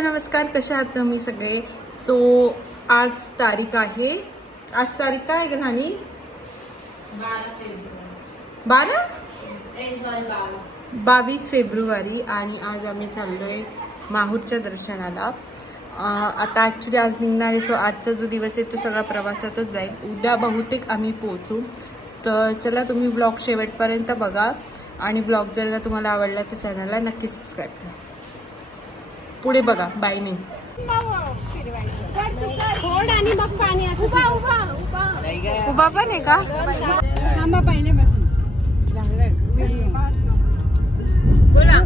Hello नमस्कार कशा आहात तुम्ही सगळे? सो आज तारीख आहे. आज तारीख काय आहे नानी? बारा बावीस फेब्रुवारी आणि आज आम्ही चाललोय माहूरच्या दर्शनाला. आता ॲक्च्युली आज निघणार आहे. सो आजचा जो दिवस आहे तो सगळा प्रवासातच जाईल. उद्या बहुतेक आम्ही पोहोचू. तर चला तुम्ही ब्लॉग शेवटपर्यंत बघा. आणि ब्लॉग जर का तुम्हाला आवडला तर चॅनलला नक्की सबस्क्राईब करा. पुढे बघा बाय नाही. फोड आणि मग पाणी असं उभा उभा उभा. उभा पण आहे का? थांबा पहिले बसून बोला.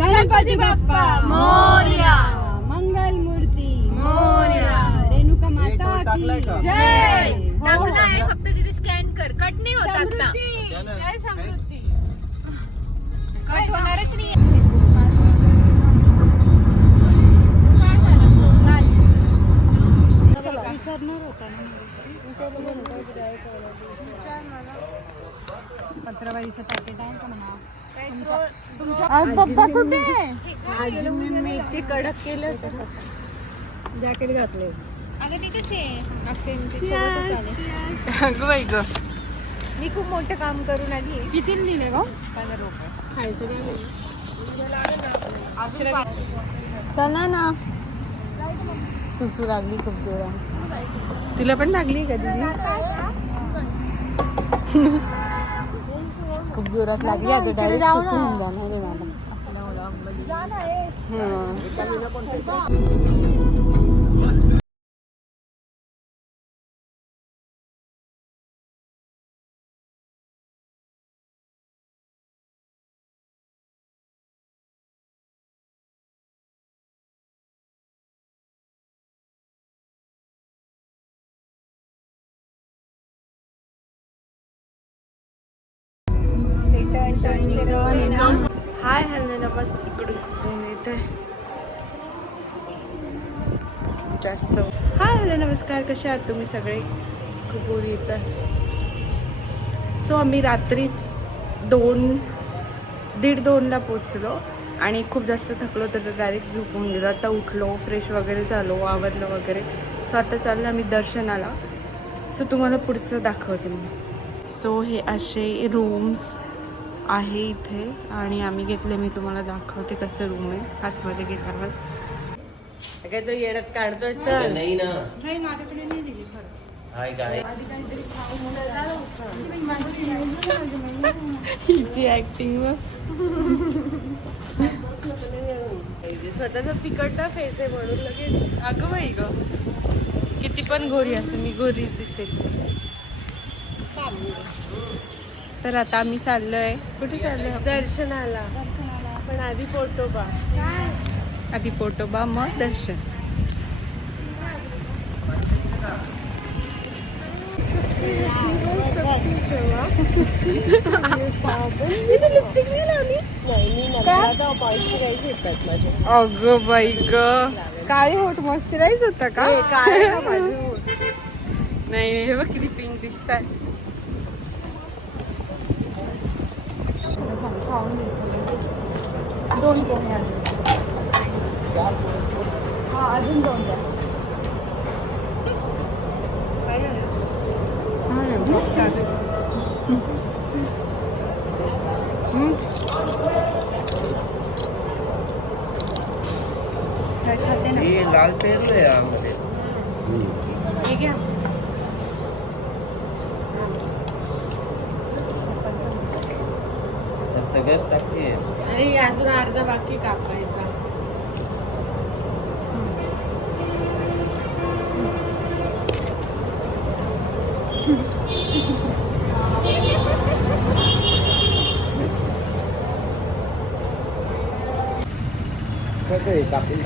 गणपती बाप्पा मोर्या. मंगल मूर्ती मोर्या. रेणुका माता की जय. टाकला आहे फक्त तिथे स्कॅन कर. कट नाही होत आता. जय समृद्धी. कट होणारच नाही विचारणार होता पत्रवाळीचं पॅकेट आहे का म्हणा पप्पा कुठे मी इतके कडक केलं होतं. जॅकेट घातले. अगं तिथेच आहे? अगं बाई ग. मी खूप मोठं काम करून आली. किती दिले गो? पंधरा रुपये. खायचं चला ना. सुसू लागली खूप जोरात. तुला पण लागली का दिदी? खूप जोरात लागली. आता डायरेक्ट सुसू होऊन जाणार आहे मला. हं. जास्त. हाय हॅलो नमस्कार. कसे आहात तुम्ही सगळे? खूप ऊर येत सो आम्ही रात्रीच दोन दीड दोनला पोचलो आणि खूप जास्त थकलो तर डायरेक्ट झोपून गेलो. आता उठलो फ्रेश वगैरे झालो आवरलं वगैरे. सो आता चाललं आम्ही दर्शनाला. सो तुम्हाला पुढचं दाखवते मी. सो हे असे रूम्स आहे इथे आणि आम्ही घेतले मी तुम्हाला दाखवते कसं रूम आहे. आतमध्ये गेल्यावर काय तो येड्यात काढतो चल. नाही ना. नाही माझ्याकडे नाही दिली खरं. हाय काय हिची ऍक्टिंग स्वतःचा तिकटा फेस आहे म्हणून लगेच. अगं बाई ग. किती पण गोरी असते मी गोरीच दिसते तर आता आम्ही चाललोय. कुठे चाललोय? दर्शनाला. पण आधी फोटो बा आधी पोटोबा मग दर्शन. अगं बाई ग. काळी होट मॉइश्चराईज होता का? नाही नाही हे बघ किती पिंक दिसतात दोन पोहे अजून हा अजून दोन द्या खाते ना हे लाल पेरू आहे आमध्ये हे घ्या तर सगळंच टाकते आणि अजून अर्धा बाकी कापायचा. टाकून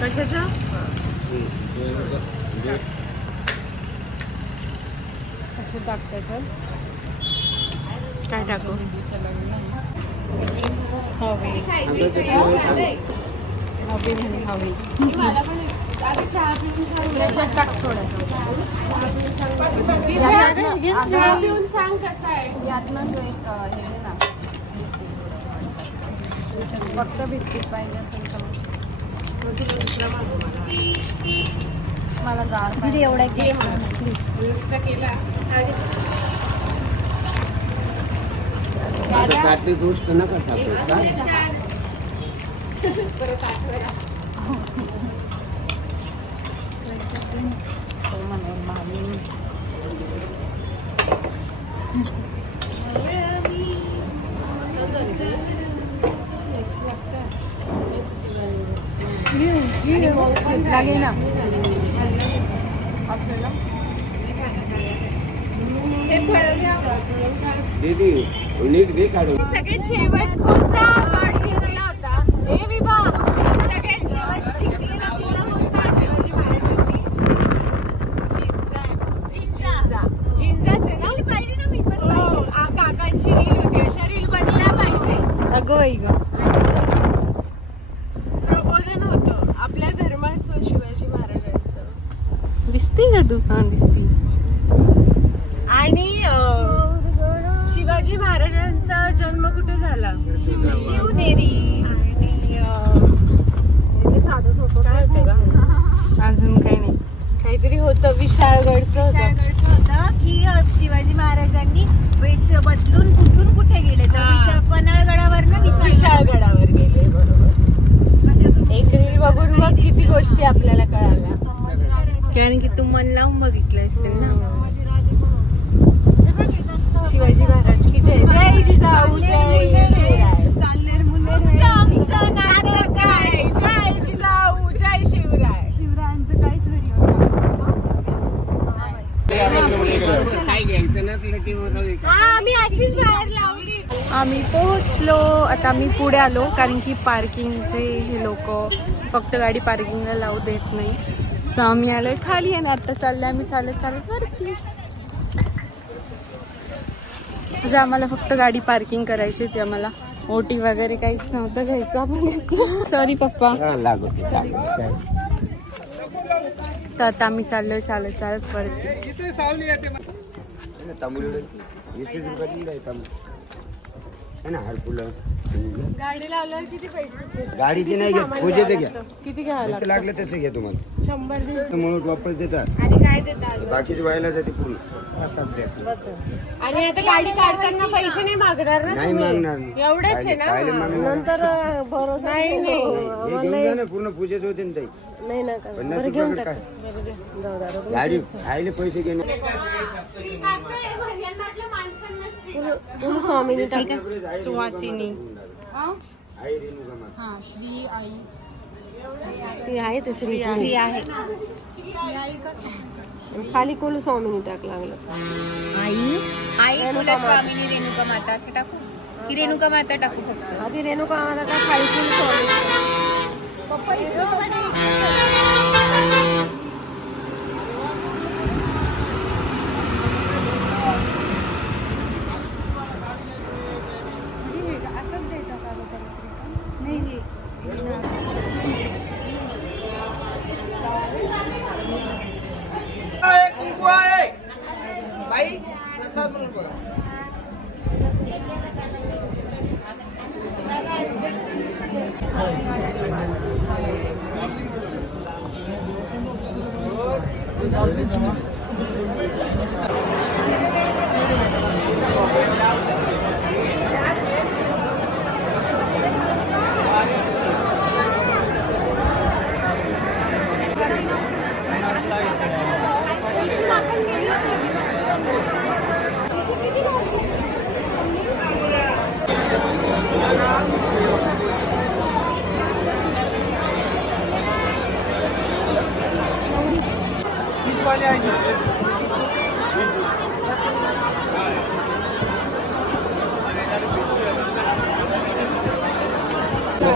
कशाचं? असं टाकायचं काय टाकू. हवी हवी म्हणे हवी टाक थोडंसं. फक्त बिस्किट पाहिजे मला गार एवढा केला. आता काठी गोष्ट नका टाकू का? लागेल ना दीदी नीट घे काढून सगळ्यात शेवट कोणता गड जिंकला होता हे विभा सगळ्यात शेवट जिंकलेला किल्ला कोणता शिवाजी महाराजांनी जिंजा जिंजाच आहे ना हो, आ, काकांची रील होती अशा रील बनल्या पाहिजे अगं बाई ग प्रबोधन होतं आपल्या धर्माचं शिवाजी महाराजांचं दिसते का तू हा दिसती आणि अं, शिवाजी महाराजांचा जन्म कुठे झाला? शिवनेरी. आणि अं, काय होतं गं? अजून काही नाही. काहीतरी होतं विशाळगडचं होतं. विशाळगडचं होतं की शिवाजी महाराजांनी वेश बदलून कुठून कुठे गेले? तर हा. विशा पन्हाळगडावरनं विशाळ विशाळगडावर गेले बरोबर. एक रील बघून मग किती गोष्टी आपल्याला कळाल्या. कारण की तू मन लावून बघितलं असेल ना शिवाजी महाराज की जय जय जिजाऊ जय शिवराय आमचं नातं काय जय जिजाऊ जय शिवराय शिवरायांचं काहीच व्हिडिओ काय घ्यायचं नसलं की मग राहू दे. हा आम्ही अशीच बाहेर लावली आम्ही पोहोचलो आता आम्ही पुढे आलो कारण की पार्किंगचे हे लोक फक्त गाडी पार्किंगला लावू देत नाही. सो आम्ही आलोय खाली आणि आता चाललोय आम्ही चालत चालत वरती. म्हणजे आम्हाला फक्त गाडी पार्किंग करायची होती आम्हाला ओटी वगैरे काहीच नव्हतं घ्यायचं आपण सॉरी पप्पा. तर आता आम्ही चाललोय चालत चालत वरती. है ना हरफुलं गाडी लावल्यावर किती पैसे? गाडीची नाही घेत पूजेचे घ्या. किती घ्यावं जसं लागलं तसं घ्या तुम्हाला. शंभर दिवस म्हणून वापस देतात. आणि काय देतात? बाकीचे व्हायला जाते पूर्ण. आणि आता गाडी काढताना पैसे नाही मागणार ना नाही तुम्ही? मागणार. एवढंच आहे ना? मागणार? नंतर भरोसा नाही नाही. हे घेऊन जा ना पूर्ण पूजेच होते ना ताई. नाही ना पन्नास रुपये काय? गाडी खायले पैसे घेणे. स्वामीनी सुवासिनी आई रेणुका माता. ती आहे ते श्री श्री आहे. खाली कुल स्वामीनी टाक लागलं. आई आई कुलस्वामिनी रेणुका माता असं टाकू? की रेणुका माता टाकू फक्त. आधी रेणुका आम्हाला का खाली कुल स्वामी कुंकू आहे. बाई प्रसाद म्हणून बघा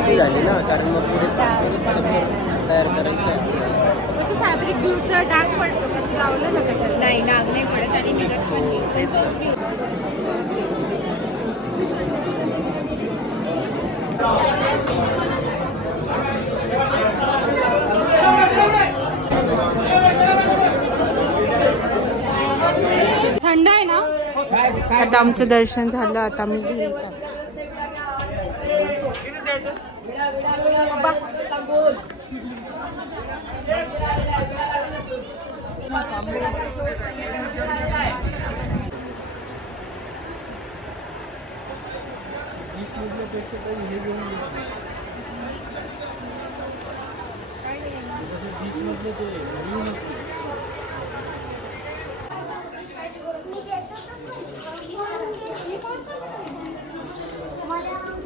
जास्ती झाली ना कारण मग पुढे तयार करायचं आहे फॅब्रिक ग्लूचा डाग पडतो का? तू लावलं ना कशाला नाही नाग नाही पडत आणि निघत पण नाही. थंड आहे ना? आता आमचं दर्शन झालं आता आम्ही घरी विकण्यापेक्षा काही हे घेऊन तसं बीचमधलं ते रिव्ह्यू नसते मला